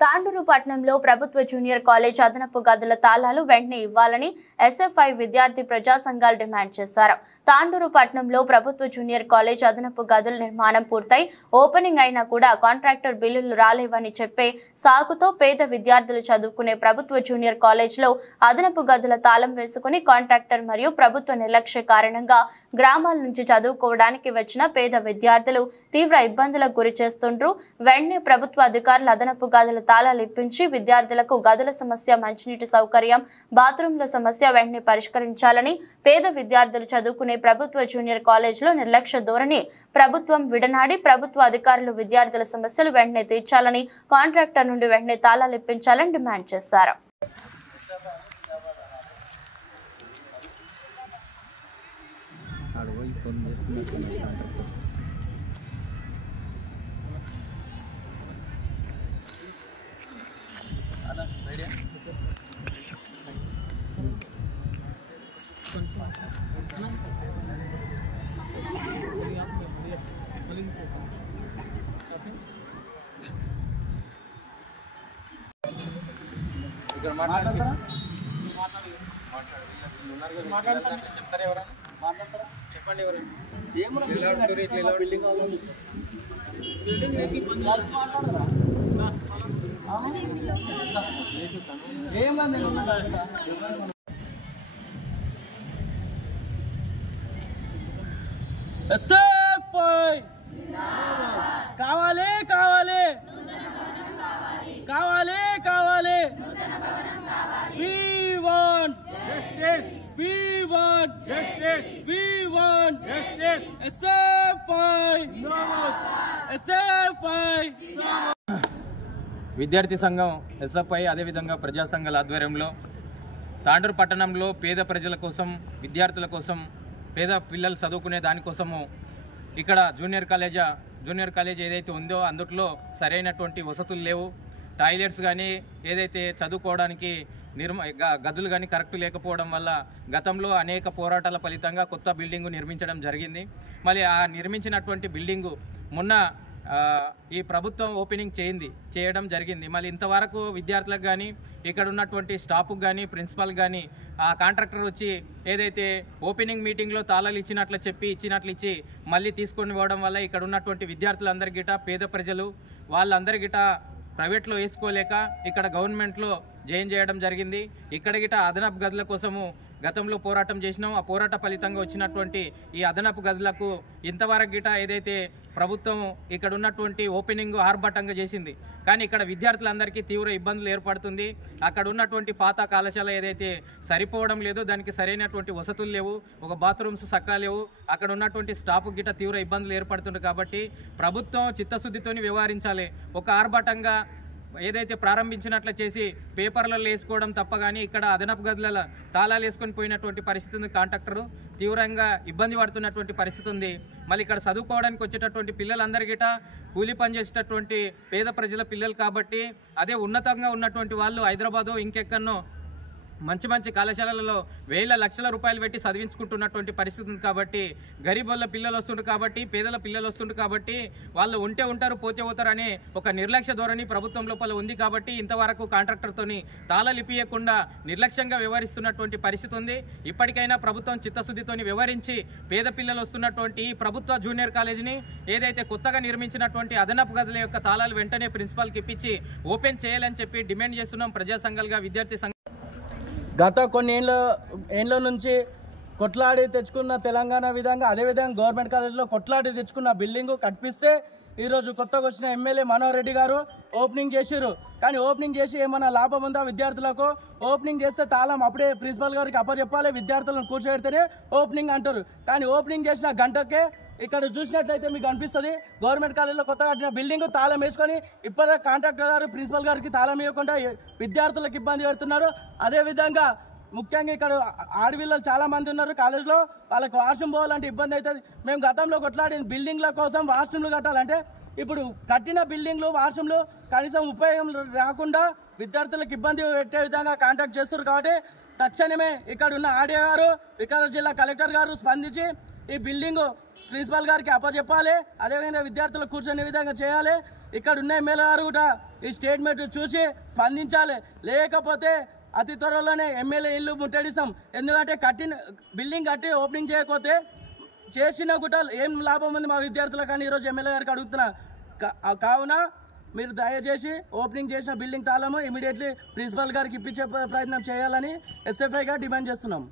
తాండూరు పట్టణంలో ప్రభుత్వ junior college అదనపు గదుల తాళాలు వెంటనే ఇవ్వాలని ఎస్ఎఫ్ఐ విద్యార్థి ప్రజా సంఘాలు డిమాండ్ చేశారు. తాండూరు పట్టణంలో ప్రభుత్వ జూనియర్ కాలేజ్ అదనపు గదుల నిర్మాణం పూర్తయి ఓపెనింగ్ అయినా కూడా కాంట్రాక్టర్ బిల్లులు రాలేవని చెప్పే సాకుతో పేద విద్యార్థులు చదువుకునే ప్రభుత్వ జూనియర్ కాలేజ్లో అదనపు గదుల తాళం వేసుకుని కాంట్రాక్టర్ మరియు ప్రభుత్వ నిర్లక్ష్య కారణంగా గ్రామాల నుంచి చదువుకోవడానికి వచ్చిన పేద విద్యార్థులు తీవ్ర ఇబ్బందులకు గురి చేస్తుండ్రు. వెంటనే ప్రభుత్వ అధికారులు అదనపు గదుల తాళాలు ఇప్పించి విద్యార్థులకు గదుల సమస్య, మంచినీటి సౌకర్యం, బాత్రూంల సమస్య వెంటనే పరిష్కరించాలని, పేద విద్యార్థులు చదువుకునే ప్రభుత్వ జూనియర్ కాలేజీలో నిర్లక్ష్య ధోరణి ప్రభుత్వం విడనాడి ప్రభుత్వ అధికారులు విద్యార్థుల సమస్యలు వెంటనే తీర్చాలని, కాంట్రాక్టర్ నుండి వెంటనే తాళాలు ఇప్పించాలని డిమాండ్ చేశారు. చెప్పండి కావాలి కావాలి కావాలి కావాలి we want justice, we want justice, we want justice. SFI SFI విద్యార్థి సంఘం ఎస్ఎఫ్ఐ అదేవిధంగా ప్రజా సంఘాల ఆధ్వర్యంలో తాండూరు పట్టణంలో పేద ప్రజల కోసం, విద్యార్థుల కోసం, పేద పిల్లలు చదువుకునే దానికోసము ఇక్కడ జూనియర్ కాలేజ్ ఏదైతే ఉందో అందులో సరైనటువంటి వసతులు లేవు. టాయిలెట్స్ కానీ ఏదైతే చదువుకోవడానికి గదులు కానీ కరెక్ట్ లేకపోవడం వల్ల గతంలో అనేక పోరాటాల ఫలితంగా కొత్త బిల్డింగు నిర్మించడం జరిగింది. మళ్ళీ ఆ నిర్మించినటువంటి బిల్డింగు మొన్న ఈ ప్రభుత్వం ఓపెనింగ్ చేయడం జరిగింది. మళ్ళీ ఇంతవరకు విద్యార్థులకు కానీ ఇక్కడ ఉన్నటువంటి స్టాఫ్కి కానీ ప్రిన్సిపాల్ కానీ ఆ కాంట్రాక్టర్ వచ్చి ఏదైతే ఓపెనింగ్ మీటింగ్లో తాళాలు ఇచ్చినట్లు ఇచ్చి మళ్ళీ తీసుకొని పోవడం వల్ల ఇక్కడ ఉన్నటువంటి విద్యార్థులందరి గిట, పేద ప్రజలు వాళ్ళందరి గిట ప్రైవేట్లో వేసుకోలేక ఇక్కడ గవర్నమెంట్లో జాయిన్ చేయడం జరిగింది. ఇక్కడ గిట అదనపు గదుల కోసము గతంలో పోరాటం చేసినాం. ఆ పోరాట ఫలితంగా వచ్చినటువంటి ఈ అదనపు గదులకు ఇంతవరకు గిట ఏదైతే ప్రభుత్వం ఇక్కడ ఉన్నటువంటి ఓపెనింగ్ ఆర్భాటంగా చేసింది, కానీ ఇక్కడ విద్యార్థులందరికీ తీవ్ర ఇబ్బందులు ఏర్పడుతుంది. అక్కడ ఉన్నటువంటి పాత కళాశాల ఏదైతే సరిపోవడం లేదు, దానికి సరైనటువంటి వసతులు లేవు, ఒక బాత్రూమ్స్ చక్కగా లేవు, అక్కడ ఉన్నటువంటి స్టాఫ్ గిట తీవ్ర ఇబ్బందులు ఏర్పడుతుంది. కాబట్టి ప్రభుత్వం చిత్తశుద్ధితో వ్యవహరించాలి. ఒక ఆర్భాటంగా ఏదైతే ప్రారంభించినట్లు చేసి పేపర్లలో వేసుకోవడం తప్ప కానీ ఇక్కడ అదనపు గదుల తాళాలు వేసుకొని పోయినటువంటి పరిస్థితి ఉంది. కాంట్రాక్టరు తీవ్రంగా ఇబ్బంది పడుతున్నటువంటి పరిస్థితి ఉంది. మళ్ళీ ఇక్కడ చదువుకోవడానికి వచ్చేటటువంటి పిల్లలందరికీ కూలీ పనిచేసేటటువంటి పేద ప్రజల పిల్లలు కాబట్టి అదే ఉన్నతంగా ఉన్నటువంటి వాళ్ళు హైదరాబాదు ఇంకెక్కడనో మంచి కళాశాలలలో వేల లక్షల రూపాయలు పెట్టి చదివించుకుంటున్నటువంటి పరిస్థితి ఉంది. కాబట్టి గరీబుల పిల్లలు వస్తుండ్రు, కాబట్టి పేదల పిల్లలు వస్తుండ్రు, కాబట్టి వాళ్ళు ఉంటే ఉంటారు, పోతే పోతారు అనే ఒక నిర్లక్ష్య ధోరణి ప్రభుత్వం లోపల ఉంది. కాబట్టి ఇంతవరకు కాంట్రాక్టర్తోని తాళాలు ఇప్పియకుండా నిర్లక్ష్యంగా వ్యవహరిస్తున్నటువంటి పరిస్థితి ఉంది. ఇప్పటికైనా ప్రభుత్వం చిత్తశుద్ధితోని వ్యవహరించి పేద పిల్లలు వస్తున్నటువంటి ఈ ప్రభుత్వ జూనియర్ కాలేజీని ఏదైతే కొత్తగా నిర్మించినటువంటి అదనపు గదుల యొక్క తాళాలు వెంటనే ప్రిన్సిపాల్కి ఇప్పించి ఓపెన్ చేయాలని చెప్పి డిమాండ్ చేస్తున్నాం ప్రజా సంఘాలుగా, విద్యార్థి సంఘం. గత కొన్ని ఏళ్ళ నుంచి కొట్లాడి తెచ్చుకున్న తెలంగాణ విధంగా అదేవిధంగా గవర్నమెంట్ కాలేజ్లో కొట్లాడి తెచ్చుకున్న బిల్డింగు కట్టిస్తే ఈరోజు కొత్తగా వచ్చిన ఎమ్మెల్యే మనోహర్ రెడ్డి గారు ఓపెనింగ్ చేసిర్రు. కానీ ఓపెనింగ్ చేసి ఏమైనా లాభం ఉందా విద్యార్థులకు? ఓపెనింగ్ చేస్తే తాళం అప్పుడే ప్రిన్సిపల్ గారికి అప్పచెప్పాలి, విద్యార్థులను కూర్చోబెడితేనే ఓపెనింగ్ అంటారు. కానీ ఓపెనింగ్ చేసిన గంటకే ఇక్కడ చూసినట్లయితే మీకు అనిపిస్తుంది గవర్నమెంట్ కాలేజీలో కొత్తగా కట్టిన బిల్డింగ్ తాళం వేసుకొని ఇప్పటికే కాంట్రాక్టర్ గారు ప్రిన్సిపల్ గారికి తాళం ఇవ్వకుండా విద్యార్థులకు ఇబ్బంది పెడుతున్నారు. అదేవిధంగా ముఖ్యంగా ఇక్కడ ఆడపిల్లలు చాలా మంది ఉన్నారు కాలేజ్లో, వాళ్ళకి వాష్రూమ్ పోవాలంటే ఇబ్బంది అవుతుంది. మేము గతంలో కొట్లాడిన బిల్డింగ్ల కోసం వాష్రూమ్లు కట్టాలంటే ఇప్పుడు కట్టిన బిల్డింగ్లు వాష్రూమ్లు కనీసం ఉపయోగం రాకుండా విద్యార్థులకు ఇబ్బంది పెట్టే విధంగా కాంటాక్ట్ చేస్తున్నారు. కాబట్టి తక్షణమే ఇక్కడ ఉన్న ఆర్డీఓ గారు, వికారాబాద్ జిల్లా కలెక్టర్ గారు స్పందించి ఈ బిల్డింగు ప్రిన్సిపల్ గారికి అప్పచెప్పాలి, అదేవిధంగా విద్యార్థులు కూర్చొని విధంగా చేయాలి. ఇక్కడ ఉన్న ఎమ్మెల్యే గారు కూడా ఈ స్టేట్మెంట్ చూసి స్పందించాలి. లేకపోతే అతి త్వరలోనే ఎమ్మెల్యే ఇల్లు ముట్టడిస్తాం. ఎందుకంటే బిల్డింగ్ కట్టి ఓపెనింగ్ చేయకపోతే చేసిన కూడా ఏం లాభం ఉంది మా విద్యార్థులకు అని ఈరోజు ఎమ్మెల్యే గారికి అడుగుతున్నా. కావున మీరు దయచేసి ఓపెనింగ్ చేసిన బిల్డింగ్ తాళము ఇమీడియట్లీ ప్రిన్సిపల్ గారికి ఇప్పించే ప్రయత్నం చేయాలని ఎస్ఎఫ్ఐగా డిమాండ్ చేస్తున్నాం.